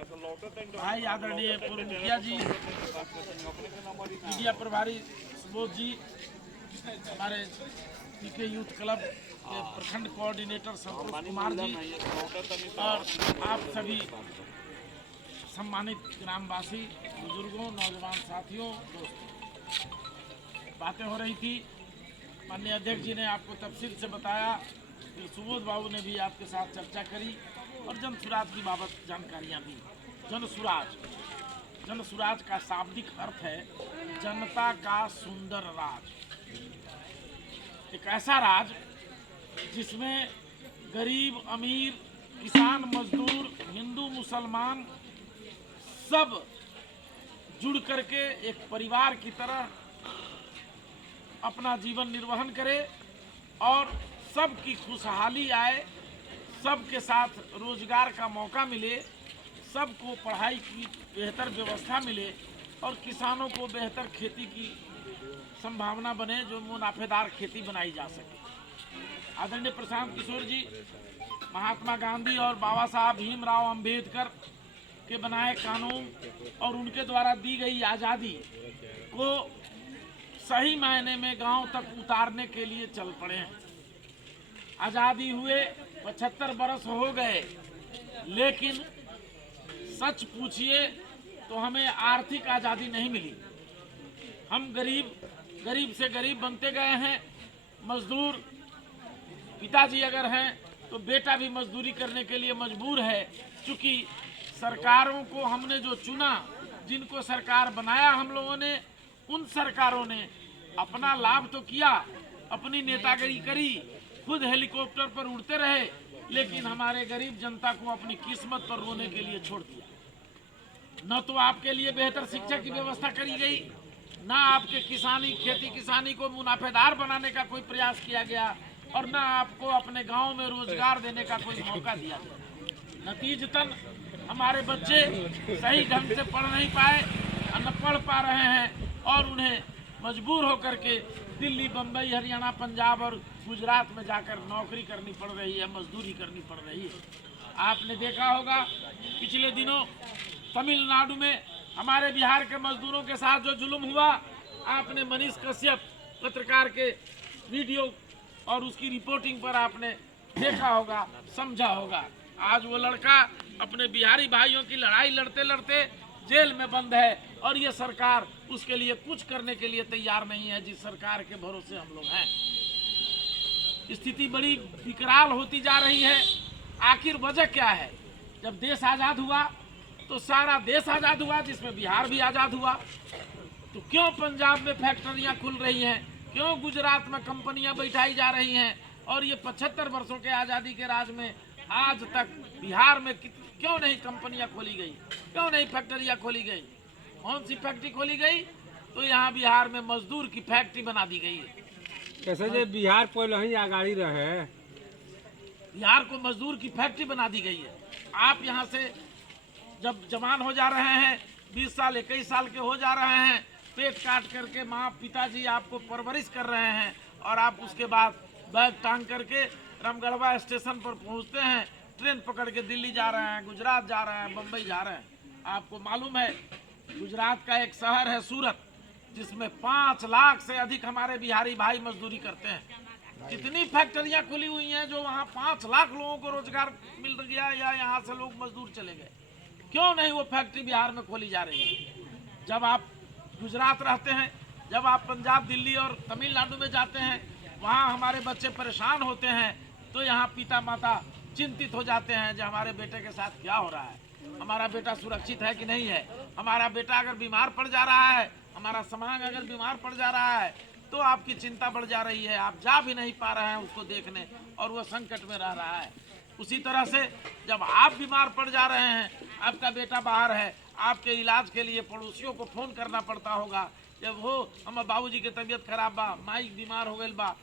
भाई आदरणीय पूर्व मुखिया जी, मीडिया प्रभारी सुबोध जी, हमारे पीके यूथ क्लब के प्रखंड कोऑर्डिनेटर संतोष कुमार जी और आप सभी सम्मानित ग्रामवासी, बुजुर्गों, नौजवान साथियों, दोस्तों, बातें हो रही थी। माननीय अध्यक्ष जी ने आपको तफसील से बताया, फिर सुबोध बाबू ने भी आपके साथ चर्चा करी और जन सुराज की बाबत जानकारियाँ दी। जन सुराज का शाब्दिक अर्थ है जनता का सुंदर राज। एक ऐसा राज जिसमें गरीब, अमीर, किसान, मजदूर, हिंदू, मुसलमान सब जुड़ करके एक परिवार की तरह अपना जीवन निर्वहन करे और सबकी खुशहाली आए, सबके साथ रोजगार का मौका मिले, सबको पढ़ाई की बेहतर व्यवस्था मिले और किसानों को बेहतर खेती की संभावना बने, जो मुनाफेदार खेती बनाई जा सके। आदरणीय प्रशांत किशोर जी, महात्मा गांधी और बाबा साहब भीमराव अंबेडकर के बनाए कानून और उनके द्वारा दी गई आज़ादी को सही मायने में गांव तक उतारने के लिए चल पड़े हैं। आज़ादी हुए 75 बरस हो गए, लेकिन सच पूछिए तो हमें आर्थिक आज़ादी नहीं मिली। हम गरीब से गरीब बनते गए हैं। मजदूर पिताजी अगर हैं तो बेटा भी मजदूरी करने के लिए मजबूर है, क्योंकि सरकारों को हमने जो चुना, जिनको सरकार बनाया हम लोगों ने, उन सरकारों ने अपना लाभ तो किया, अपनी नेतागिरी करी, खुद हेलीकॉप्टर पर उड़ते रहे, लेकिन हमारे गरीब जनता को अपनी किस्मत पर रोने के लिए छोड़ दिया। न तो आपके लिए बेहतर शिक्षा की व्यवस्था करी गई, न आपके खेती किसानी को मुनाफेदार बनाने का कोई प्रयास किया गया और न आपको अपने गांव में रोजगार देने का कोई मौका दिया गया। नतीजतन हमारे बच्चे सही ढंग से पढ़ नहीं पाए, न पढ़ पा रहे हैं और उन्हें मजबूर होकर के दिल्ली, बम्बई, हरियाणा, पंजाब और गुजरात में जाकर नौकरी करनी पड़ रही है, मजदूरी करनी पड़ रही है। आपने देखा होगा पिछले दिनों तमिलनाडु में हमारे बिहार के मजदूरों के साथ जो जुल्म हुआ, आपने मनीष कश्यप पत्रकार के वीडियो और उसकी रिपोर्टिंग पर आपने देखा होगा, समझा होगा। आज वो लड़का अपने बिहारी भाइयों की लड़ाई लड़ते लड़ते जेल में बंद है और ये सरकार उसके लिए कुछ करने के लिए तैयार नहीं है, जिस सरकार के भरोसे हम लोग हैं। स्थिति बड़ी विकराल होती जा रही है। आखिर वजह क्या है? जब देश आज़ाद हुआ तो सारा देश आज़ाद हुआ, जिसमें बिहार भी आज़ाद हुआ। तो क्यों पंजाब में फैक्ट्रियां खुल रही हैं, क्यों गुजरात में कंपनियां बैठाई जा रही हैं, और ये 75 वर्षों के आज़ादी के राज में आज तक बिहार में क्यों नहीं कंपनियां खोली गई, क्यों नहीं फैक्ट्रियां खोली गई? कौन सी फैक्ट्री खोली गई? तो यहाँ बिहार में मजदूर की फैक्ट्री बना दी गई है। कैसे जो बिहार पहले ही आगाड़ी रहे, बिहार को मजदूर की फैक्ट्री बना दी गई है। आप यहाँ से जब जवान हो जा रहे हैं, 20 साल 21 साल के हो जा रहे हैं, पेट काट करके माँ पिताजी आपको परवरिश कर रहे हैं और आप उसके बाद बैग टांग करके रामगढ़वा स्टेशन पर पहुँचते हैं, ट्रेन पकड़ के दिल्ली जा रहे हैं, गुजरात जा रहे हैं, बम्बई जा रहे हैं। आपको मालूम है गुजरात का एक शहर है सूरत, जिसमें 5 लाख से अधिक हमारे बिहारी भाई मजदूरी करते हैं। कितनी फैक्ट्रियां खुली हुई हैं जो वहाँ 5 लाख लोगों को रोजगार मिल गया, या यहाँ से लोग मजदूर चले गए। क्यों नहीं वो फैक्ट्री बिहार में खोली जा रही है? जब आप गुजरात रहते हैं, जब आप पंजाब, दिल्ली और तमिलनाडु में जाते हैं, वहाँ हमारे बच्चे परेशान होते हैं, तो यहाँ पिता माता चिंतित हो जाते हैं कि हमारे बेटे के साथ क्या हो रहा है, हमारा बेटा सुरक्षित है कि नहीं है, हमारा बेटा अगर बीमार पड़ जा रहा है, हमारा समाज अगर बीमार पड़ जा रहा है, तो आपकी चिंता बढ़ जा रही है। आप जा भी नहीं पा रहे हैं उसको देखने और वो संकट में रह रहा है। उसी तरह से जब आप बीमार पड़ जा रहे हैं, आपका बेटा बाहर है, आपके इलाज के लिए पड़ोसियों को फ़ोन करना पड़ता होगा, जब हो हमारे बाबूजी की तबीयत खराब बा, माई बीमार हो गई बा,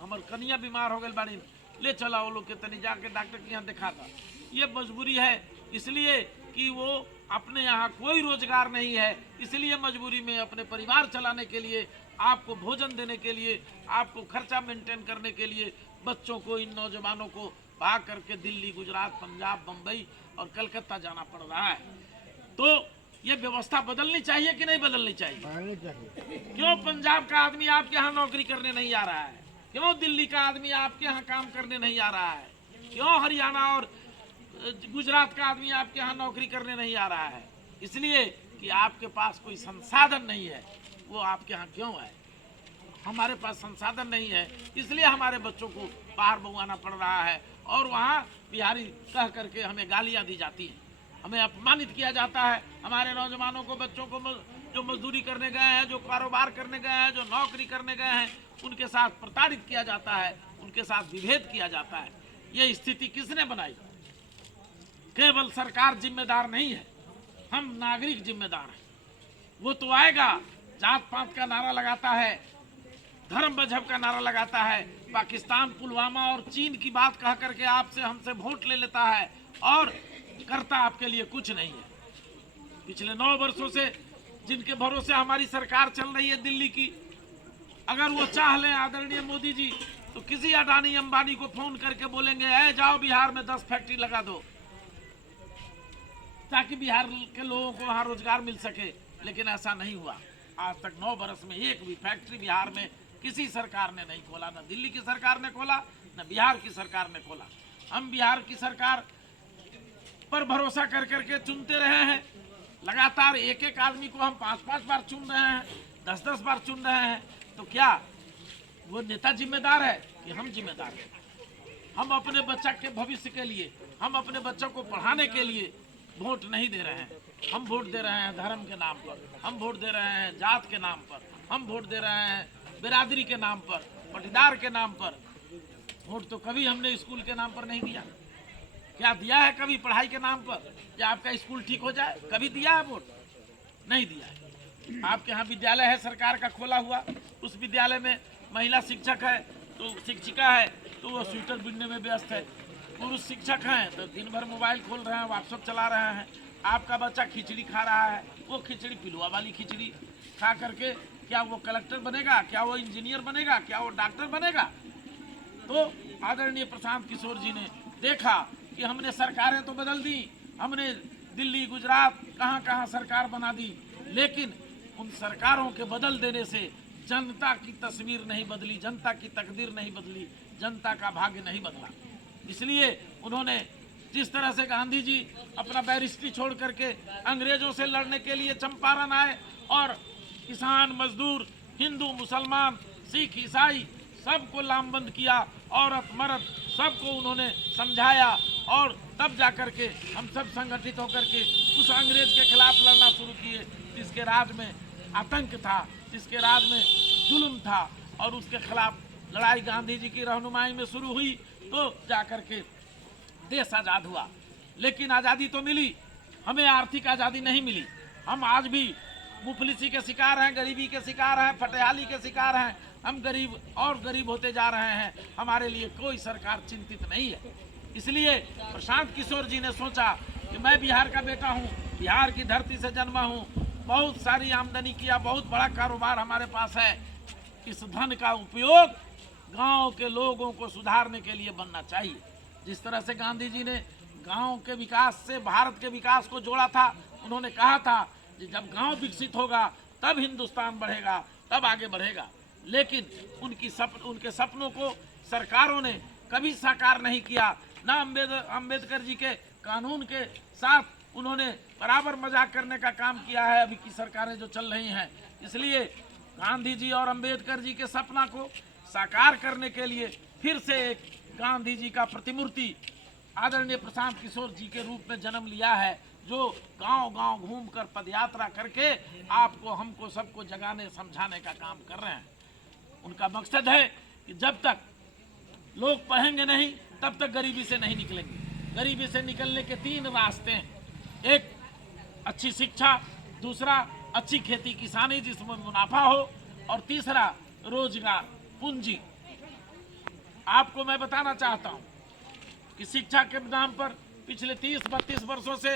हमार कनिया बीमार हो गई बाड़ी, ले चला वो लोग के तनी जाके डॉक्टर के यहाँ दिखा था। ये मजबूरी है, इसलिए कि वो अपने यहाँ कोई रोजगार नहीं है, इसलिए मजबूरी में अपने परिवार चलाने के लिए, आपको भोजन देने के लिए, आपको खर्चा मेंटेन करने के लिए बच्चों को, इन नौजवानों को भाग करके दिल्ली, गुजरात, पंजाब, बम्बई और कलकत्ता जाना पड़ रहा है। तो ये व्यवस्था बदलनी चाहिए कि नहीं बदलनी चाहिए? बदलनी चाहिए। क्यों पंजाब का आदमी आपके यहाँ नौकरी करने नहीं आ रहा है? क्यों दिल्ली का आदमी आपके यहाँ काम करने नहीं आ रहा है? क्यों हरियाणा और गुजरात का आदमी आपके यहाँ नौकरी करने नहीं आ रहा है? इसलिए कि आपके पास कोई संसाधन नहीं है। वो आपके यहाँ क्यों है? हमारे पास संसाधन नहीं है, इसलिए हमारे बच्चों को बाहर मंगवाना पड़ रहा है और वहाँ बिहारी कह करके हमें गालियाँ दी जाती हैं, हमें अपमानित किया जाता है। हमारे नौजवानों को, बच्चों को जो मजदूरी करने गए हैं, जो कारोबार करने गए हैं, जो नौकरी करने गए हैं, उनके साथ प्रताड़ित किया जाता है, उनके साथ विभेद किया जाता है। ये स्थिति किसने बनाई? केवल सरकार जिम्मेदार नहीं है, हम नागरिक जिम्मेदार हैं। वो तो आएगा, जात पात का नारा लगाता है, धर्म मजहब का नारा लगाता है, पाकिस्तान, पुलवामा और चीन की बात कह करके आपसे हमसे वोट ले लेता है और करता आपके लिए कुछ नहीं है। पिछले 9 वर्षों से जिनके भरोसे हमारी सरकार चल रही है दिल्ली की, अगर वो चाह लें आदरणीय मोदी जी, तो किसी अडानी अंबानी को फोन करके बोलेंगे, ऐ जाओ बिहार में 10 फैक्ट्री लगा दो, ताकि बिहार के लोगों को वहां रोजगार मिल सके। लेकिन ऐसा नहीं हुआ। आज तक 9 वर्ष में एक भी फैक्ट्री बिहार में किसी सरकार ने नहीं खोला, न दिल्ली की सरकार ने खोला, न बिहार की सरकार ने खोला। हम बिहार की सरकार पर भरोसा कर करके चुनते रहे हैं, लगातार एक एक आदमी को हम 5-5 बार चुन रहे हैं, 10-10 बार चुन रहे हैं। तो क्या वो नेता जिम्मेदार है कि हम जिम्मेदार हैं? हम अपने बच्चा के भविष्य के लिए, हम अपने बच्चों को पढ़ाने के लिए वोट नहीं दे रहे हैं। हम वोट दे रहे हैं धर्म के नाम पर, हम वोट दे रहे हैं जात के नाम पर, हम वोट दे रहे हैं बिरादरी के नाम पर, पटीदार के नाम पर। वोट तो कभी हमने स्कूल के नाम पर नहीं दिया। क्या दिया है कभी पढ़ाई के नाम पर, या आपका स्कूल ठीक हो जाए? कभी दिया है वोट? नहीं दिया है। आपके यहाँ विद्यालय है सरकार का खोला हुआ, उस विद्यालय में महिला शिक्षक है तो शिक्षिका है तो वो स्वेटर बुनने में व्यस्त है, पुरुष शिक्षक हैं तो दिन भर मोबाइल खोल रहे हैं, व्हाट्सएप चला रहे हैं। आपका बच्चा खिचड़ी खा रहा है, वो खिचड़ी पिलुआ वाली खिचड़ी खा करके क्या वो कलेक्टर बनेगा? क्या वो इंजीनियर बनेगा? क्या वो डॉक्टर बनेगा? तो आदरणीय प्रशांत किशोर जी ने देखा कि हमने सरकारें तो बदल दी, हमने दिल्ली, गुजरात, कहाँ कहाँ सरकार बना दी, लेकिन उन सरकारों के बदल देने से जनता की तस्वीर नहीं बदली, जनता की तकदीर नहीं बदली, जनता का भाग्य नहीं बदला। इसलिए उन्होंने जिस तरह से गांधी जी अपना बैरिस्ट्री छोड़ करके अंग्रेजों से लड़ने के लिए चंपारण आए और किसान, मजदूर, हिंदू, मुसलमान, सिख, ईसाई सबको लामबंद किया, औरत मर्द सबको उन्होंने समझाया और तब जा कर के हम सब संगठित होकर के उस अंग्रेज के खिलाफ लड़ना शुरू किए, जिसके राज में आतंक था, जिसके राज में जुल्म था, और उसके खिलाफ लड़ाई गांधी जी की रहनुमाई में शुरू हुई तो जा कर के देश आज़ाद हुआ। लेकिन आज़ादी तो मिली, हमें आर्थिक आज़ादी नहीं मिली। हम आज भी मुफलिसी के शिकार हैं, गरीबी के शिकार हैं, फटेहाली के शिकार हैं। हम गरीब और गरीब होते जा रहे हैं। हमारे लिए कोई सरकार चिंतित नहीं है। इसलिए प्रशांत किशोर जी ने सोचा कि मैं बिहार का बेटा हूँ, बिहार की धरती से जन्मा हूँ, बहुत सारी आमदनी किया, बहुत बड़ा कारोबार हमारे पास है। इस धन का उपयोग गांव के लोगों को सुधारने के लिए बनना चाहिए। जिस तरह से गांधी जी ने गांव के विकास से भारत के विकास को जोड़ा था, उन्होंने कहा था कि जब गांव विकसित होगा तब हिंदुस्तान बढ़ेगा, तब आगे बढ़ेगा। लेकिन उनके सपनों को सरकारों ने कभी साकार नहीं किया। ना अम्बेडकर जी के कानून के साथ उन्होंने बराबर मजाक करने का काम किया है अभी की सरकारें जो चल रही हैं। इसलिए गांधी जी और अम्बेडकर जी के सपना को साकार करने के लिए फिर से एक गांधी जी का प्रतिमूर्ति आदरणीय प्रशांत किशोर जी के रूप में जन्म लिया है, जो गांव-गांव घूमकर पदयात्रा करके आपको, हमको, सबको जगाने समझाने का काम कर रहे हैं। उनका मकसद है कि जब तक लोग पढ़ेंगे नहीं तब तक गरीबी से नहीं निकलेंगे। गरीबी से निकलने के 3 रास्ते हैं। एक अच्छी शिक्षा, दूसरा अच्छी खेती किसानी जिसमें मुनाफा हो, और तीसरा रोजगार, पूंजी। आपको मैं बताना चाहता हूं कि शिक्षा के नाम पर पिछले 30-32 वर्षों से